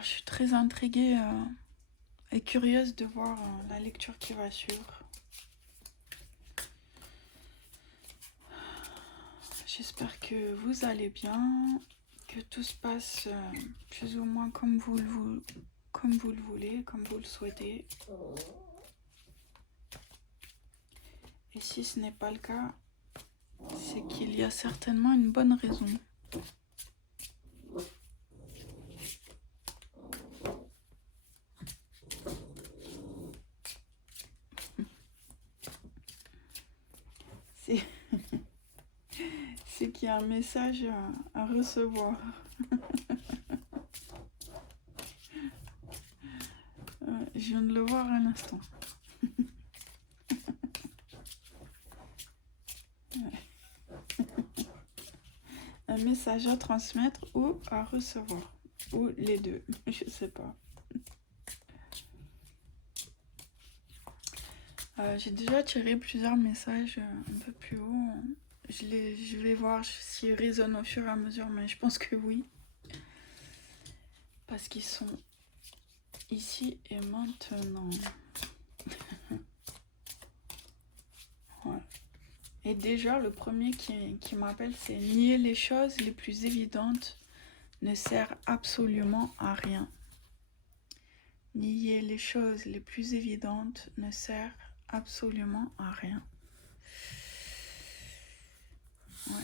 Alors, je suis très intriguée et curieuse de voir la lecture qui va suivre. J'espère que vous allez bien, que tout se passe plus ou moins comme vous le voulez, comme vous le souhaitez. Et si ce n'est pas le cas, c'est qu'il y a certainement une bonne raison. C'est qu'il y a un message à recevoir. Je viens de le voir à l'instant. Un message à transmettre ou à recevoir. Ou les deux, je sais pas. J'ai déjà tiré plusieurs messages un peu plus haut. Je vais voir s'ils résonnent au fur et à mesure, mais je pense que oui. Parce qu'ils sont ici et maintenant. Ouais. Et déjà, le premier qui m'appelle, c'est « Nier les choses les plus évidentes ne sert absolument à rien. » Nier les choses les plus évidentes ne sert absolument à rien. Ouais.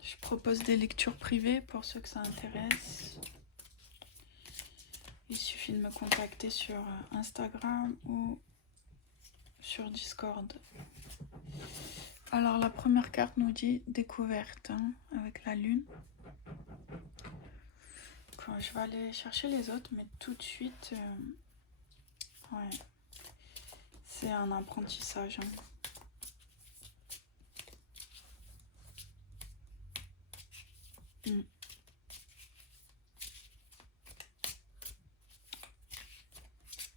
Je propose des lectures privées pour ceux que ça intéresse. Il suffit de me contacter sur Instagram ou sur Discord. Alors la première carte nous dit découverte avec la lune. Je vais aller chercher les autres, mais tout de suite, ouais, c'est un apprentissage.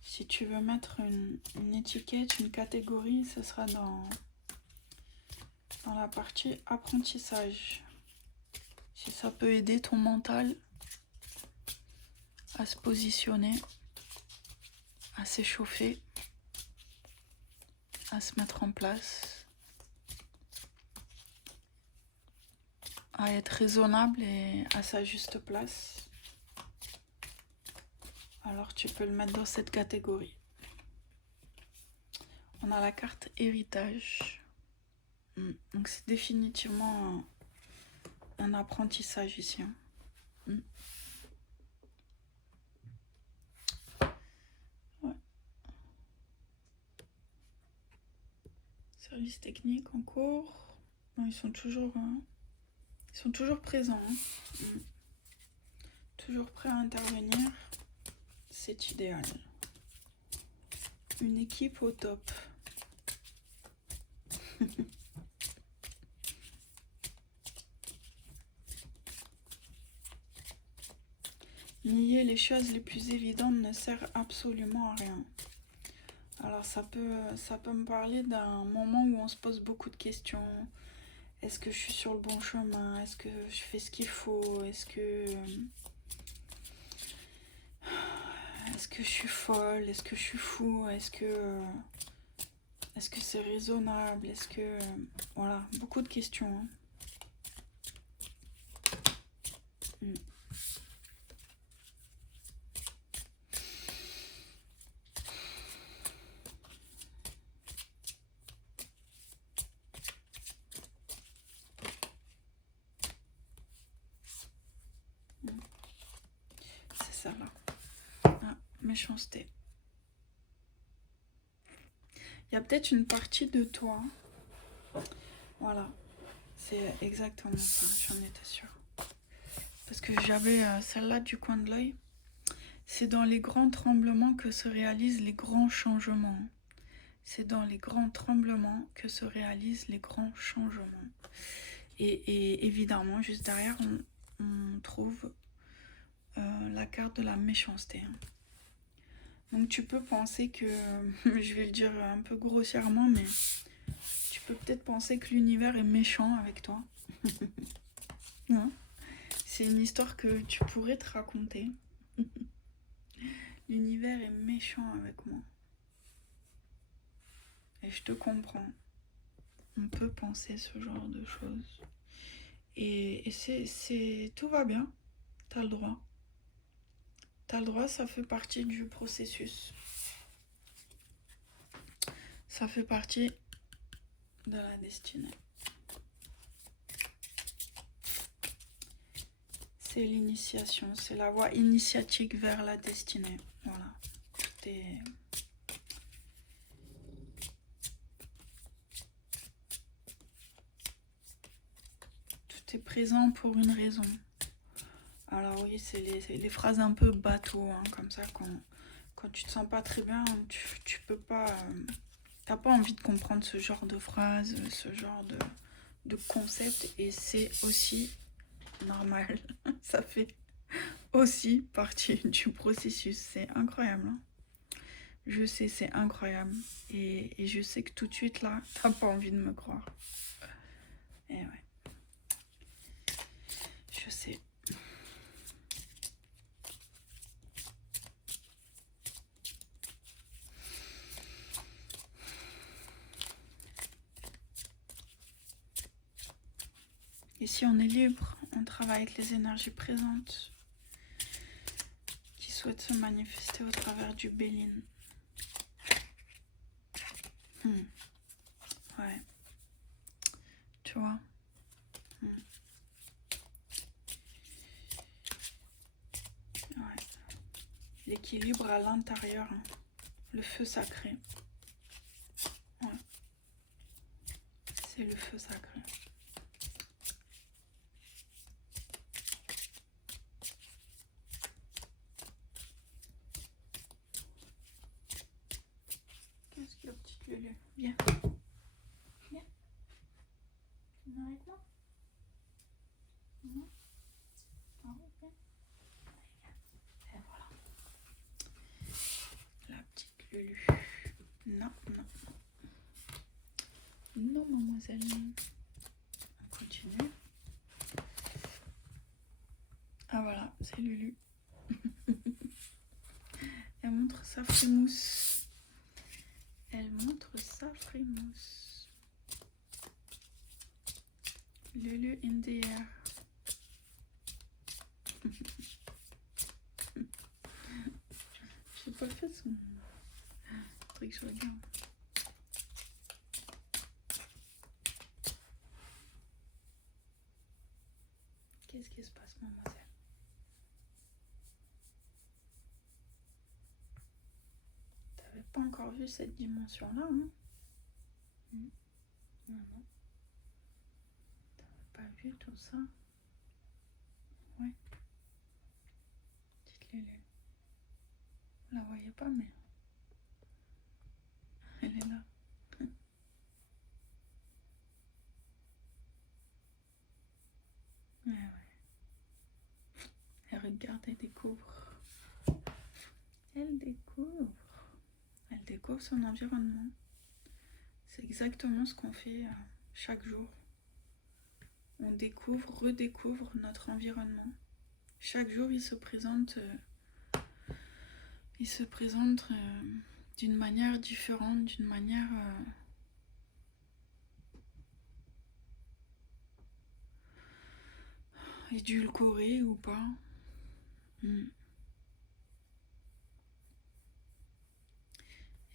Si tu veux mettre une étiquette, une catégorie, ce sera dans la partie apprentissage. Si ça peut aider ton mental à se positionner, à s'échauffer, à se mettre en place, à être raisonnable et à sa juste place, alors tu peux le mettre dans cette catégorie. On a la carte héritage. Donc c'est définitivement un apprentissage ici. Ouais. Service technique en cours. Non, ils sont toujours présents. Toujours prêts à intervenir. C'est idéal. Une équipe au top. Nier les choses les plus évidentes ne sert absolument à rien. Alors ça peut me parler d'un moment où on se pose beaucoup de questions. Est-ce que je suis sur le bon chemin? Est-ce que je fais ce qu'il faut? Est-ce que je suis folle? Est-ce que je suis fou? Est-ce que c'est raisonnable? Est-ce que... voilà, beaucoup de questions. C'est ça là. Ah, méchanceté. Il y a peut-être une partie de toi. Voilà. C'est exactement ça, j'en étais sûre. Parce que j'avais celle-là du coin de l'œil. C'est dans les grands tremblements que se réalisent les grands changements. C'est dans les grands tremblements que se réalisent les grands changements. Et évidemment, juste derrière, on trouve la carte de la méchanceté. Donc tu peux penser que, je vais le dire un peu grossièrement, mais tu peux peut-être penser que l'univers est méchant avec toi. Non, c'est une histoire que tu pourrais te raconter. L'univers est méchant avec moi. Et je te comprends. On peut penser ce genre de choses. Et c'est tout va bien. T'as le droit. T'as le droit, ça fait partie du processus. Ça fait partie de la destinée. C'est l'initiation, c'est la voie initiatique vers la destinée. Voilà. Tout est présent pour une raison. Alors oui, c'est les phrases un peu bateau, hein, comme ça, quand tu te sens pas très bien, tu peux pas... t'as pas envie de comprendre ce genre de phrases, ce genre de concept, et c'est aussi normal. Ça fait aussi partie du processus. C'est incroyable. Hein, je sais, c'est incroyable. Et je sais que tout de suite, là, t'as pas envie de me croire. Et ouais. Je sais. Et si on est libre, on travaille avec les énergies présentes qui souhaitent se manifester au travers du Béline. Ouais. Tu vois. Ouais. L'équilibre à l'intérieur, hein. Le feu sacré. Ouais. C'est le feu sacré. Qu'est-ce qu'il y a, petite Lulu? Viens. Viens. Tu m'arrêtes là? Non. Ah oui, viens. Et voilà. La petite Lulu. Non, non. Non, mademoiselle. On continue. Ah voilà, c'est Lulu. Elle montre sa frimousse. Elle montre sa frimousse. Lulu in the air. J'ai pas fait son truc, je regarde. Qu'est-ce qui se passe, mademoiselle? T'avais pas encore vu cette dimension-là, hein? Non, non. T'avais pas vu tout ça? Ouais. Petite Lulu. Vous la voyez pas, mais elle est là. Ouais, ouais. Elle regarde, elle découvre. Elle découvre. Elle découvre son environnement. C'est exactement ce qu'on fait chaque jour. On découvre, redécouvre notre environnement. Chaque jour, il se présente d'une manière différente, d'une manière édulcorée ou pas. Il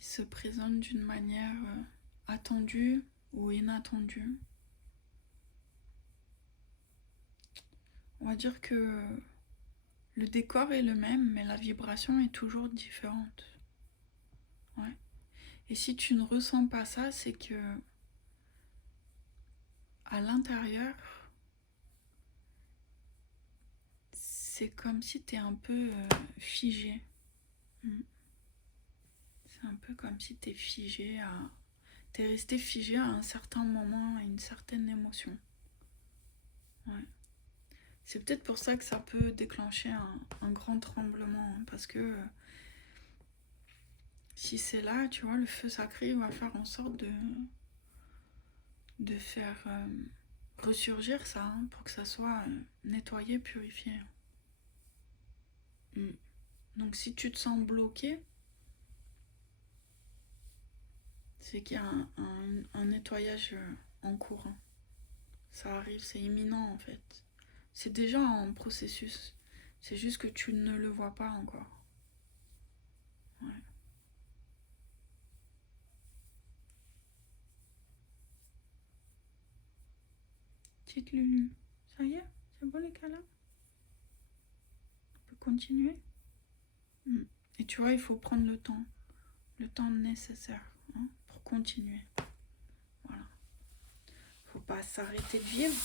se présente d'une manière attendue ou inattendue. On va dire que le décor est le même, mais la vibration est toujours différente. Ouais. Et si tu ne ressens pas ça, c'est que à l'intérieur, c'est comme si tu es un peu figé. C'est un peu comme si t'es figé à... T'es resté figé à un certain moment, à une certaine émotion. Ouais. C'est peut-être pour ça que ça peut déclencher un grand tremblement, hein, parce que si c'est là, tu vois, le feu sacré va faire en sorte de faire ressurgir ça, hein, pour que ça soit nettoyé, purifié. Mm. Donc si tu te sens bloqué, c'est qu'il y a un nettoyage en cours. Ça arrive, c'est imminent en fait. C'est déjà en processus. C'est juste que tu ne le vois pas encore. Ouais. Petite Lulu. Ça y est, c'est bon les câlins? On peut continuer. Et tu vois, il faut prendre le temps nécessaire, hein, pour continuer. Voilà. Faut pas s'arrêter de vivre.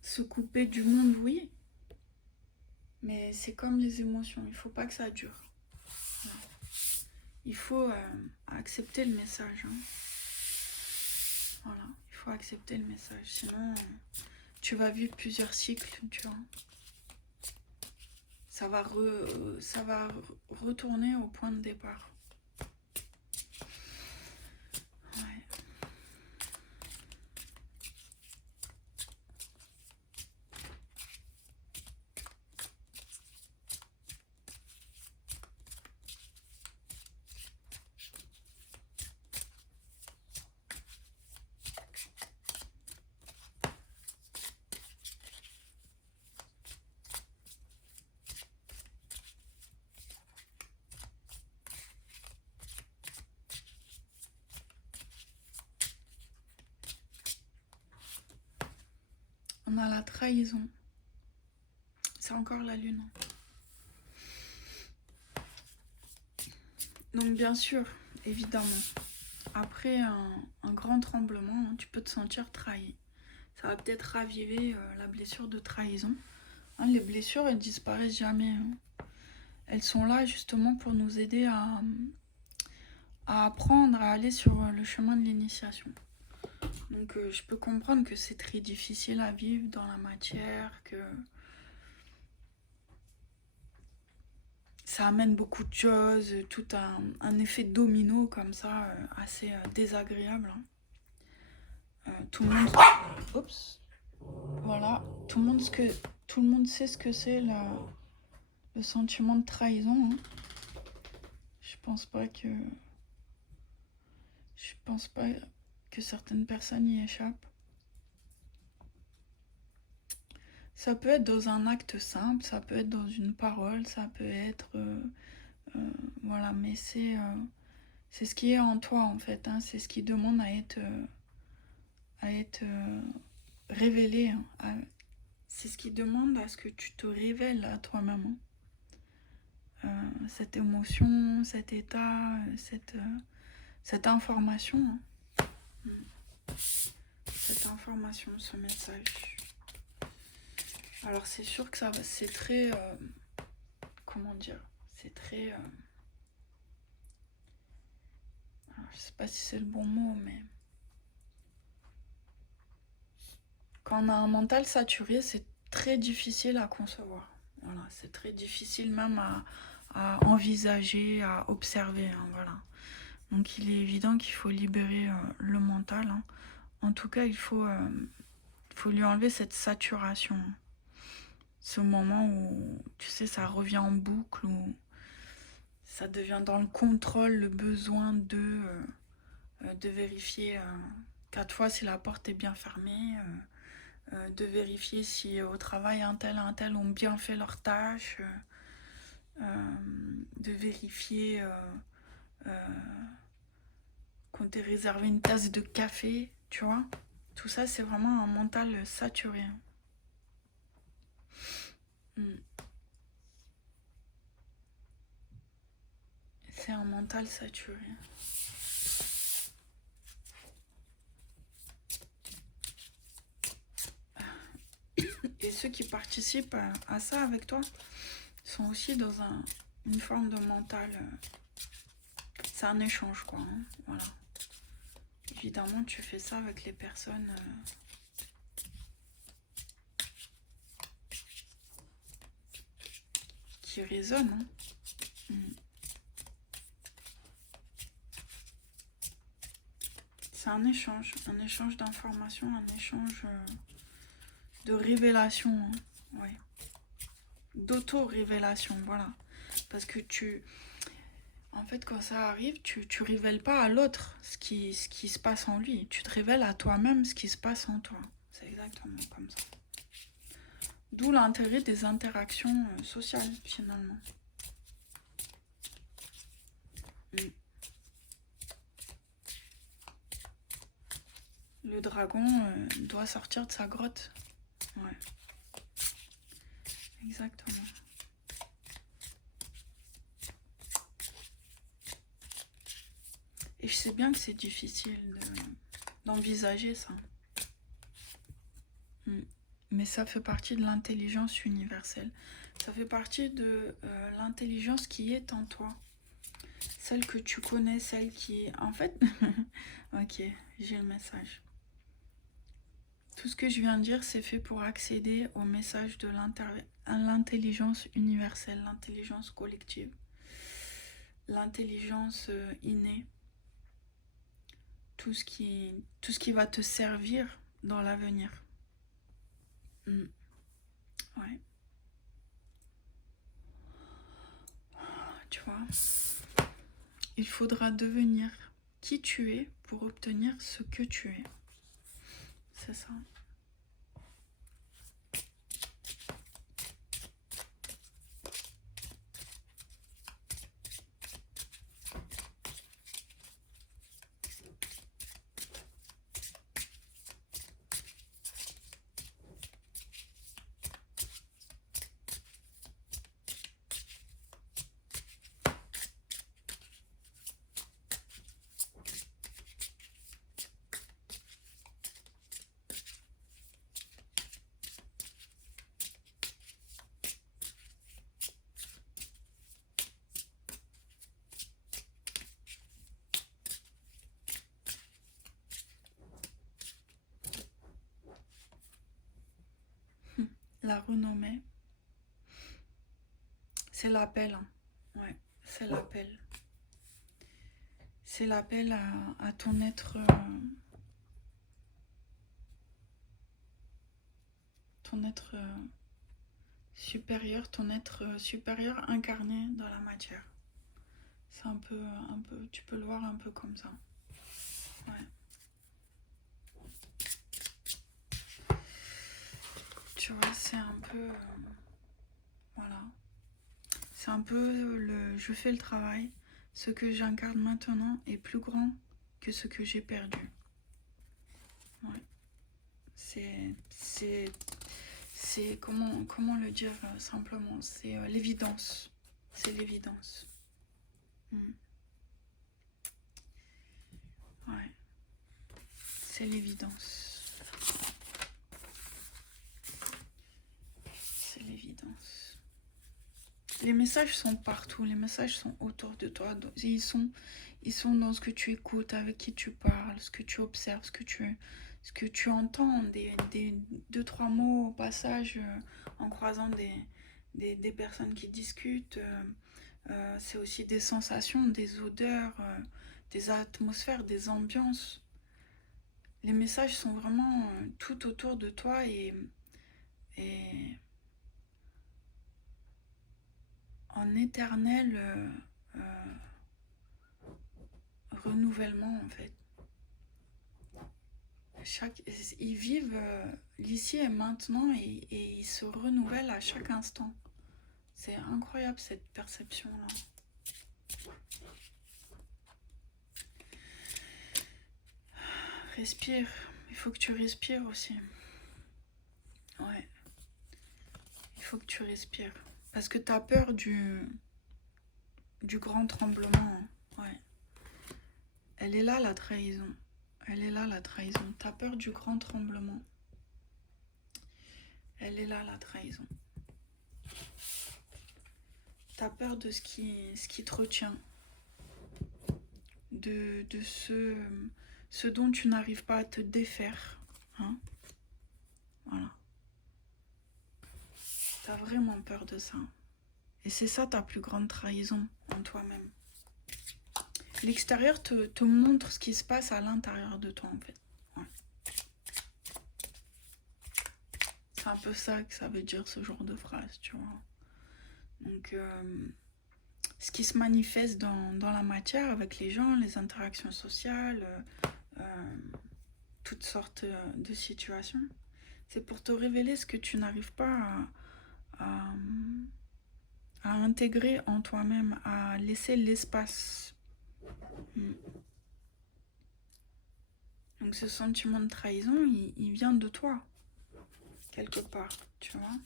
Se couper du monde, oui. Mais c'est comme les émotions, il faut pas que ça dure. Voilà. Il faut accepter le message. Hein. Voilà, il faut accepter le message. Sinon, tu vas vivre plusieurs cycles, tu vois. Ça va retourner au point de départ. Ouais. On a la trahison. C'est encore la lune. Donc bien sûr, évidemment, après un grand tremblement, tu peux te sentir trahi. Ça va peut-être raviver la blessure de trahison. Hein, les blessures, elles disparaissent jamais. Hein. Elles sont là justement pour nous aider à apprendre à aller sur le chemin de l'initiation. Donc je peux comprendre que c'est très difficile à vivre dans la matière, que ça amène beaucoup de choses, tout un effet domino comme ça, assez désagréable. Hein. Tout le monde... Oups. Voilà, tout le monde sait ce que c'est le sentiment de trahison. Hein. Je pense pas que certaines personnes y échappent. Ça peut être dans un acte simple, ça peut être dans une parole, ça peut être... voilà, mais c'est ce qui est en toi en fait. Hein, c'est ce qui demande à être révélé. Hein, c'est ce qui demande à ce que tu te révèles à toi-même. Hein. Cette émotion, cet état, cette information. Hein. Cette information, ce message. Alors c'est sûr que c'est très... comment dire? C'est très... je sais pas si c'est le bon mot, mais... Quand on a un mental saturé, c'est très difficile à concevoir. Voilà, c'est très difficile même à envisager, à observer. Hein, voilà. Donc il est évident qu'il faut libérer le mental. Hein. En tout cas, il faut lui enlever cette saturation. Ce moment où, tu sais, ça revient en boucle, où ça devient dans le contrôle, le besoin de vérifier 4 fois si la porte est bien fermée, de vérifier si au travail un tel ont bien fait leur tâche, de vérifier qu'on t'ait réservé une tasse de café, tu vois. Tout ça, c'est vraiment un mental saturé. C'est un mental saturé. Et ceux qui participent à ça avec toi, sont aussi dans une forme de mental. C'est un échange, quoi. Hein, voilà. Évidemment, tu fais ça avec les personnes qui résonnent. Hein. C'est un échange d'informations, un échange de révélation. Hein. Ouais. D'auto-révélation, voilà. Parce que en fait, quand ça arrive, tu révèles pas à l'autre ce qui se passe en lui. Tu te révèles à toi-même ce qui se passe en toi. C'est exactement comme ça. D'où l'intérêt des interactions sociales, finalement. Le dragon doit sortir de sa grotte. Ouais. Exactement. Et je sais bien que c'est difficile d'envisager ça. Mais ça fait partie de l'intelligence universelle. Ça fait partie de l'intelligence qui est en toi. Celle que tu connais, celle qui est... En fait, ok, j'ai le message. Tout ce que je viens de dire, c'est fait pour accéder au message de l'intelligence universelle, l'intelligence collective, l'intelligence innée. Tout ce qui va te servir dans l'avenir. Ouais. Tu vois, il faudra devenir qui tu es pour obtenir ce que tu es. C'est ça. La renommée, c'est l'appel. Hein. Ouais, c'est l'appel. C'est l'appel à ton être... supérieur, ton être supérieur incarné dans la matière. C'est un peu, tu peux le voir un peu comme ça. Ouais. Tu vois, c'est un peu... voilà. C'est un peu je fais le travail. Ce que j'incarne maintenant est plus grand que ce que j'ai perdu. Ouais. C'est comment le dire simplement, c'est l'évidence. C'est l'évidence. Ouais. C'est l'évidence. C'est l'évidence. Les messages sont partout, les messages sont autour de toi. Ils sont dans ce que tu écoutes, avec qui tu parles, ce que tu observes, ce que tu entends, des 2-3 mots au passage en croisant des personnes qui discutent. C'est aussi des sensations, des odeurs, des atmosphères, des ambiances. Les messages sont vraiment tout autour de toi et en éternel renouvellement en fait. Ils vivent l'ici et maintenant et ils se renouvellent à chaque instant. C'est incroyable cette perception-là. Respire. Il faut que tu respires aussi. Ouais. Il faut que tu respires. Parce que tu as peur du grand tremblement. Ouais. Elle est là la trahison. Elle est là la trahison. Tu as peur du grand tremblement. Elle est là la trahison. T'as peur de ce qui te retient. De ce dont tu n'arrives pas à te défaire. Hein? Voilà. T'as vraiment peur de ça. Et c'est ça ta plus grande trahison en toi-même. L'extérieur te montre ce qui se passe à l'intérieur de toi, en fait. Ouais. C'est un peu ça que ça veut dire, ce genre de phrase, tu vois. Donc, ce qui se manifeste dans la matière, avec les gens, les interactions sociales, toutes sortes de situations, c'est pour te révéler ce que tu n'arrives pas à intégrer en toi-même, à laisser l'espace. Donc ce sentiment de trahison, il vient de toi, quelque part, tu vois.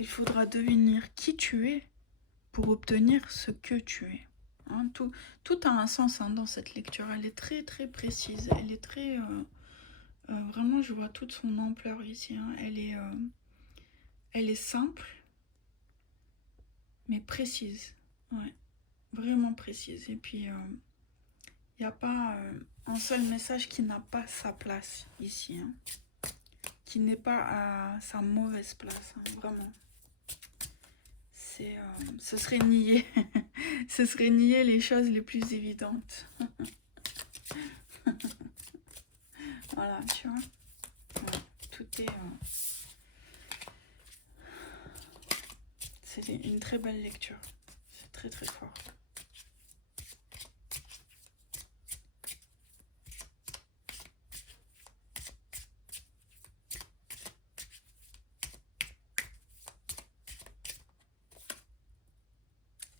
Il faudra devenir qui tu es pour obtenir ce que tu es. Hein, tout a un sens dans cette lecture. Elle est très très précise. Elle est très... vraiment, je vois toute son ampleur ici. Hein. Elle est simple, mais précise. Ouais, vraiment précise. Et puis, il n'y a pas un seul message qui n'a pas sa place ici. Hein. Qui n'est pas à sa mauvaise place. Hein, vraiment. Ce serait nier. Ce serait nier les choses les plus évidentes. Voilà, tu vois. Ouais, tout est... c'est une très belle lecture. C'est très très fort.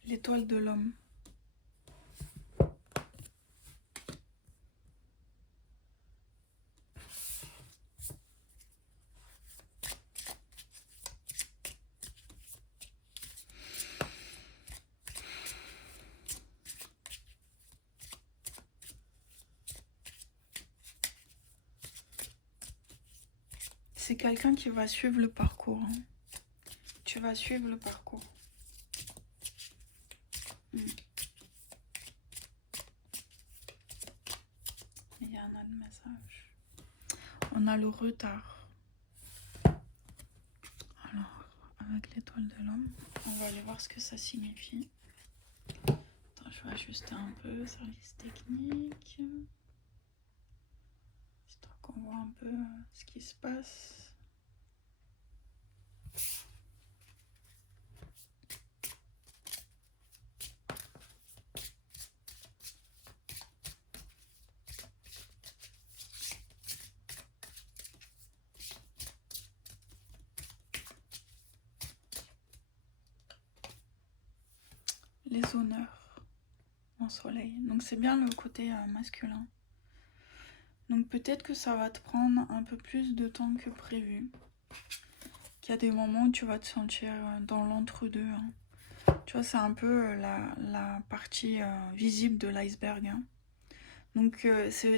L'étoile de l'homme. C'est quelqu'un qui va suivre le parcours. Hein. Tu vas suivre le parcours. Il y a un autre message. On a le retard. Alors, avec l'étoile de l'homme, on va aller voir ce que ça signifie. Attends, je vais ajuster un peu, service technique. Histoire qu'on voit un peu ce qui se passe. Les honneurs en soleil. Donc c'est bien le côté masculin. Donc peut-être que ça va te prendre un peu plus de temps que prévu. Qu'il y a des moments où tu vas te sentir dans l'entre-deux. Hein. Tu vois, c'est un peu la partie visible de l'iceberg. Hein. Donc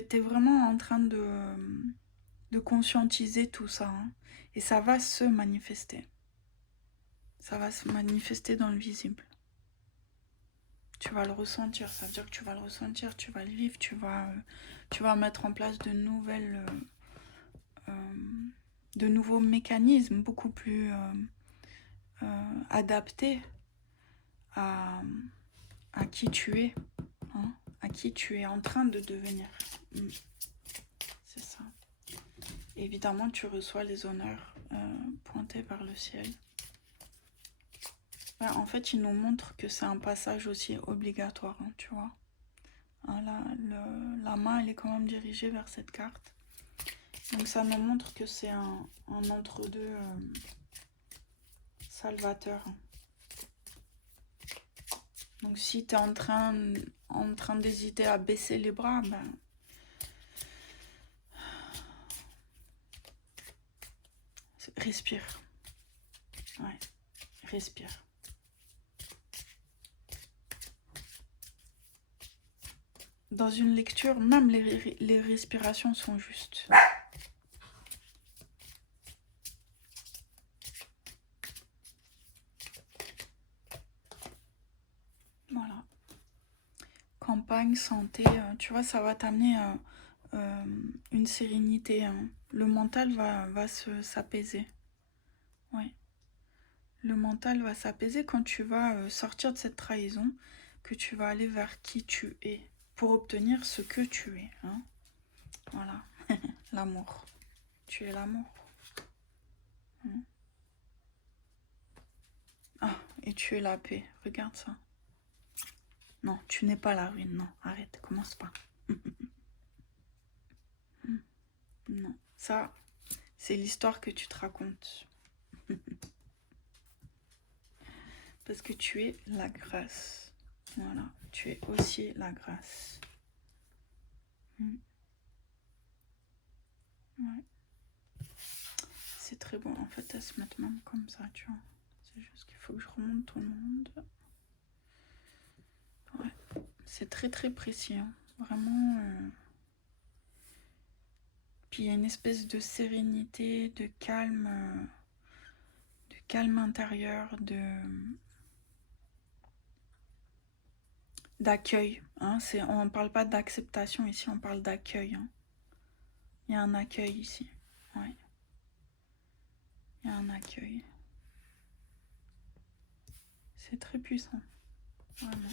t'es vraiment en train de conscientiser tout ça. Hein. Et ça va se manifester. Ça va se manifester dans le visible. Tu vas le ressentir, ça veut dire que tu vas le ressentir, tu vas le vivre, tu vas mettre en place de nouveaux mécanismes beaucoup plus adaptés à qui tu es, hein, à qui tu es en train de devenir. C'est ça. Et évidemment, tu reçois les honneurs pointés par le ciel. Ouais, en fait, il nous montre que c'est un passage aussi obligatoire, hein, tu vois. Hein, la main, elle est quand même dirigée vers cette carte. Donc ça nous montre que c'est un entre-deux salvateur. Donc si tu es en train d'hésiter à baisser les bras, ben... respire. Ouais, respire. Dans une lecture, même les respirations sont justes. campagne, santé, tu vois, ça va t'amener une sérénité. Hein. Le mental va s'apaiser. Ouais. Le mental va s'apaiser quand tu vas sortir de cette trahison, que tu vas aller vers qui tu es, pour obtenir ce que tu es. Hein. Voilà. L'amour. Tu es l'amour. Hein. Ah, et tu es la paix. Regarde ça. Non, tu n'es pas la ruine. Non, arrête, commence pas. Non, ça, c'est l'histoire que tu te racontes. Parce que tu es la grâce. Voilà, tu es aussi la grâce. Ouais. C'est très bon, en fait, elles se mettent même comme ça, tu vois. C'est juste qu'il faut que je remonte tout le monde. Ouais, c'est très très précis, hein. Vraiment. Puis il y a une espèce de sérénité, de calme intérieur, d'accueil. Hein. On ne parle pas d'acceptation ici, on parle d'accueil. Hein. Il y a un accueil ici. Ouais. Il y a un accueil. C'est très puissant. Vraiment.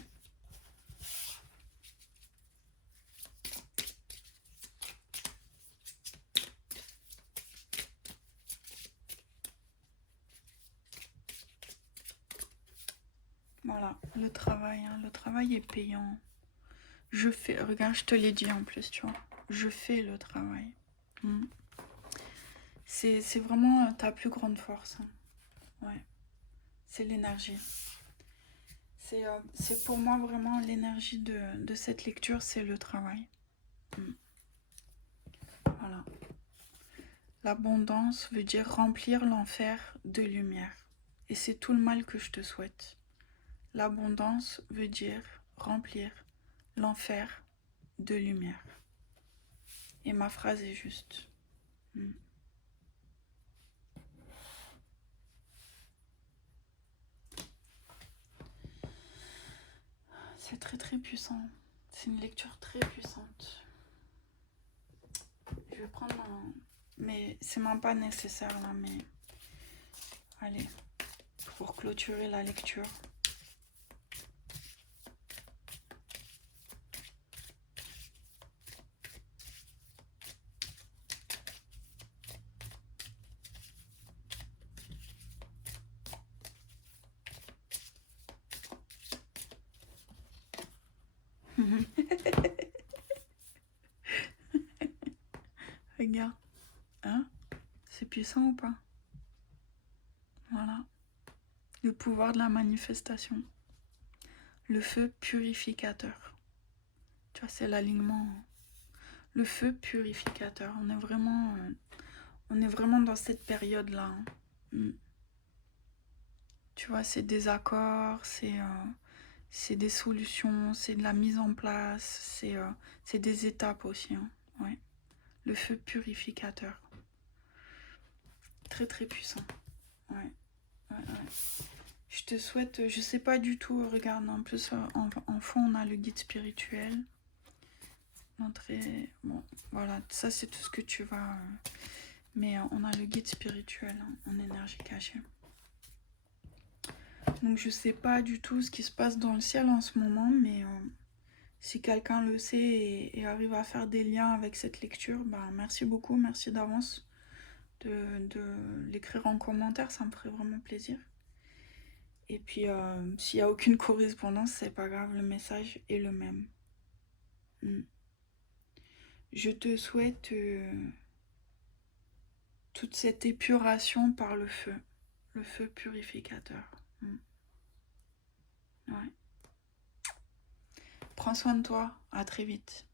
Voilà, le travail. Hein. Le travail est payant. Je fais, regarde, je te l'ai dit en plus, tu vois. Je fais le travail. C'est vraiment ta plus grande force. Hein. Ouais. C'est l'énergie. C'est pour moi vraiment l'énergie de cette lecture, c'est le travail. Voilà. L'abondance veut dire remplir l'enfer de lumière. Et c'est tout le mal que je te souhaite. L'abondance veut dire remplir l'enfer de lumière. Et ma phrase est juste. C'est très très puissant. C'est une lecture très puissante. Je vais prendre un... Mais c'est même pas nécessaire là, mais... Allez, pour clôturer la lecture. Regarde. Hein? C'est puissant ou pas? Voilà. Le pouvoir de la manifestation. Le feu purificateur. Tu vois, c'est l'alignement. Le feu purificateur. On est vraiment dans cette période-là. Tu vois, c'est des accords, c'est des solutions, c'est de la mise en place, c'est des étapes aussi. Hein. Ouais. Le feu purificateur. Très très puissant. Ouais. Je te souhaite, je sais pas du tout, regarde, en plus en fond on a le guide spirituel. L'entrée, bon, voilà, ça c'est tout ce que tu vas... mais on a le guide spirituel hein, en énergie cachée. Donc je sais pas du tout ce qui se passe dans le ciel en ce moment, mais si quelqu'un le sait et arrive à faire des liens avec cette lecture, bah merci beaucoup, merci d'avance de l'écrire en commentaire, ça me ferait vraiment plaisir. Et puis s'il n'y a aucune correspondance, c'est pas grave, le message est le même. Je te souhaite toute cette épuration par le feu purificateur. Ouais. Prends soin de toi, à très vite.